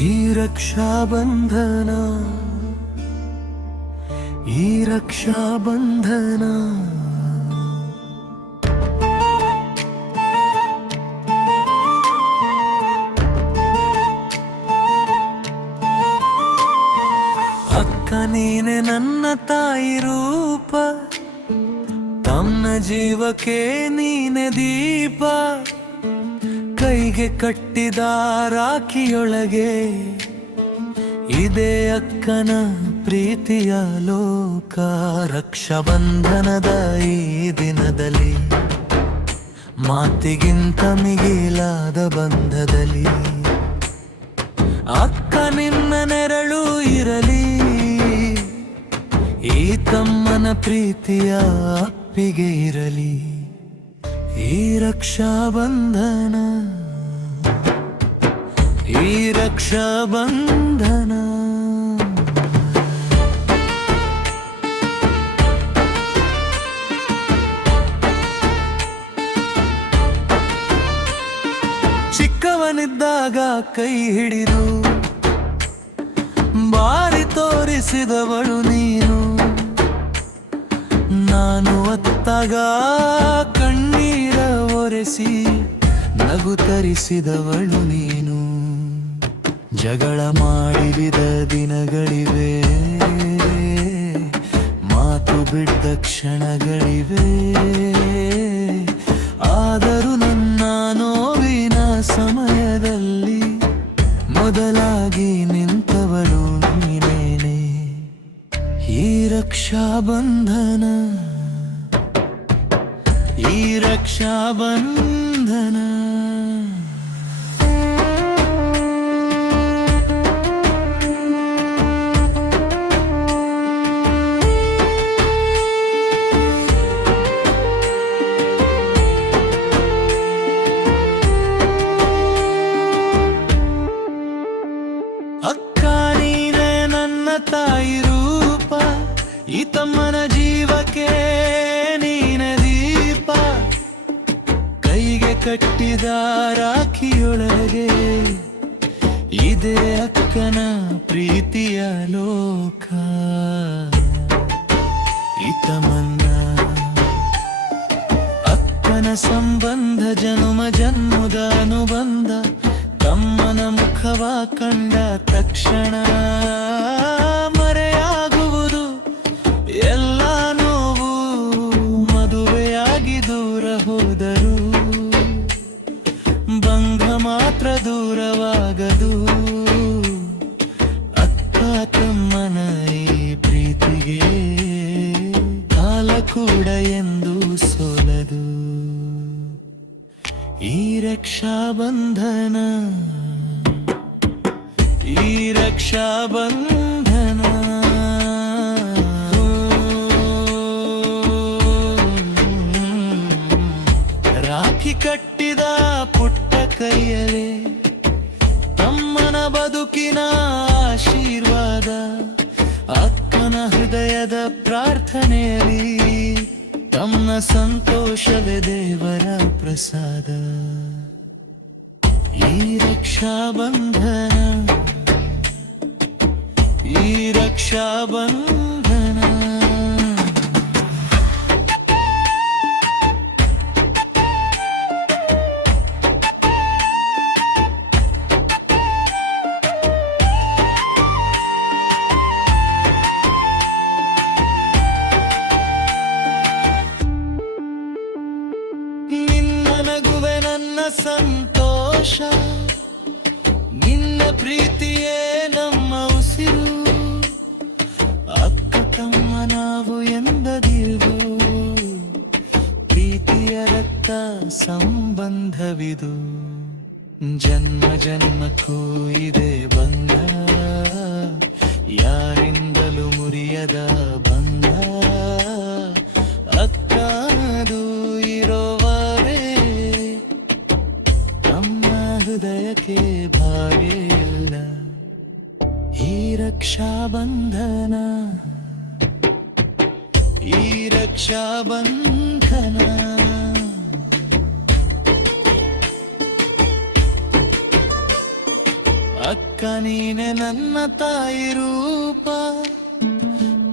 ಈ ರಕ್ಷಾ ಬಂಧನ, ಈ ರಕ್ಷಾ ಬಂಧನ. ಅಕ್ಕ ನೀನೆ ನನ್ನ ತಾಯಿ ರೂಪ, ತಮ್ಮ ಜೀವಕ್ಕೆ ನೀನೆ ದೀಪ. ಕೈಗೆ ಕಟ್ಟಿದ ರಾಖಿಯೊಳಗೆ ಇದೇ ಅಕ್ಕನ ಪ್ರೀತಿಯ ಲೋಕ. ರಕ್ಷಾಬಂಧನದ ಈ ದಿನದಲ್ಲಿ ಮಾತಿಗಿಂತ ಮಿಗಿಲಾದ ಬಂಧದಲ್ಲಿ ಅಕ್ಕ ನಿನ್ನ ನೆರಳು ಇರಲಿ. ಈ ತಮ್ಮನ ಪ್ರೀತಿಯ ಅಪ್ಪಿಗೆ ಇರಲಿ. ಈ ರಕ್ಷಾ ಬಂಧನ, ಈ ರಕ್ಷಾ ಬಂಧನ. ಚಿಕ್ಕವನಿದ್ದಾಗ ಕೈ ಹಿಡಿದು ಬಾರಿ ತೋರಿಸಿದವಳು ನೀನು. ನಾನು ಅತ್ತಾಗ ಕಣ್ಣೀರ ಒರೆಸಿ ನಗು ತರಿಸಿದವಳು ನೀನು. ಜಗಳ ಮಾಡಿದ ದಿನಗಳಿವೆ, ಮಾತು ಬಿದ್ದ ಕ್ಷಣಗಳಿವೆ. ಆದರೂ ನನ್ನ ನೋವಿನ ಸಮಯದಲ್ಲಿ ಮೊದಲಾಗಿ ನಿಂತವಳು ನೀನೇನೆ. ಈ ರಕ್ಷಾ ಬಂಧನ, ಈ ರಕ್ಷಾ ಬಂಧನ. ಅಕ್ಕ ನೀನೆ ನನ್ನ ತಾಯಿ ರೂಪ, ಈ ತಮ್ಮನ ಜೀವಕ್ಕೆ ನೀನೆ ದೀಪ. ಕೈಗೆ ಕಟ್ಟಿದ ರಾಖಿಯೊಳಗೆ ಇದೇ ಅಕ್ಕನ ಪ್ರೀತಿಯ ಲೋಕ. ಈ ತಮ್ಮನ ಅಕ್ಕನ ಸಂಬಂಧ ಜನುಮ ಜನ್ಮದ ಅನುಬಂಧ. ತಮ್ಮನ ಮುಖವ ಕಂಡ ತಕ್ಷಣ ಮರೆಯಾಗುವುದು ಎಲ್ಲ ನೋವು. ಮದುವೆಯಾಗಿ ದೂರ ಹೋದರು ಬಂಧ ಮಾತ್ರ ದೂರವಾಗದು. ಅಕ್ಕ ತಮ್ಮನ ಈ ಪ್ರೀತಿಗೆ ಕಾಲ ಕೂಡ ಎಂದು ಸೋಲದು. ಈ ರಕ್ಷಾ ಬಂಧನ, ಈ ರಕ್ಷಾ ಬಂಧನ. ರಾಖಿ ಕಟ್ಟಿದ ಪುಟ್ಟ ಕೈಯಲೇ ತಮ್ಮನ ಬದುಕಿನ ಆಶೀರ್ವಾದ. ಅಕ್ಕನ ಹೃದಯದ ಪ್ರಾರ್ಥನೆಯಲ್ಲಿ ತಮ್ಮ ಸಂತೋಷವೇ ದೇವರ ಪ್ರಸಾದ. ಈ ರಕ್ಷಾ ಬಂಧನ, ಈ ರಕ್ಷಾ ಬಂಧನ. ನಿನ್ನ ನಗುವೆ ನನ್ನ ಸಂತೋಷ, ನಿನ್ನ ಪ್ರೀತಿಯೇ ನಮ್ಮ ಉಸಿರು. ಅಕ್ಕ ತಮ್ಮ ನಾವು ಎಂದದಿರು, ಪ್ರೀತಿಯ ರಕ್ತ ಸಂಬಂಧವಿದು. ಜನ್ಮ ಜನ್ಮಕ್ಕೂ ಇದೆ ಬಂಧ, ಯಾರಿಂದಲೂ ಮುರಿಯದ ಬಂಧ. ಅಕ್ಕದು ಇರೋವರೇ ತಮ್ಮ ಹೃದಯಕ್ಕೆ ಭಾವಿಲ್ಲ. ಈ ರಕ್ಷಾ ಬಂಧನ, ಈ ರಕ್ಷಾ ಬಂಧನ. ಅಕ್ಕ ಅಕ್ಕ ನೀನೆ ನನ್ನ ತಾಯಿ ರೂಪ,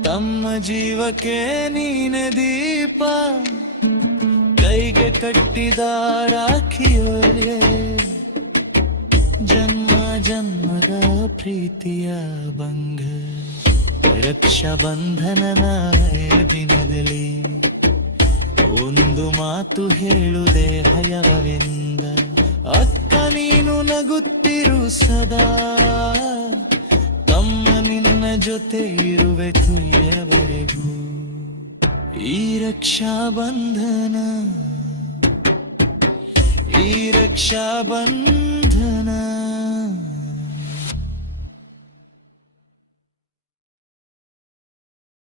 ತಮ್ಮ ಜೀವಕ್ಕೆ ನೀನೆ ದೀಪ, ಕೈಗೆ ಕಟ್ಟಿದ ರಾಖಿಯೋಲೆ ಜನ್ಮ ಜನ್ಮದ ಪ್ರೀತಿಯ ಬಂಗ. ರಕ್ಷಾ ಬಂಧನನ ದಿನದಲ್ಲಿ ಒಂದು ಮಾತು ಹೇಳುದೆ ಭಯವೆಂದ, ಅಕ್ಕ ನೀನು ನಗುತ್ತಿರು ಸದಾ, ತಮ್ಮ ನಿನ್ನ ಜೊತೆ ಇರುವೆ ಕೊನೆಯವರೆಗೂ. ಈ ರಕ್ಷಾ ಬಂಧನ, ಈ ರಕ್ಷಾ ಬಂಧನ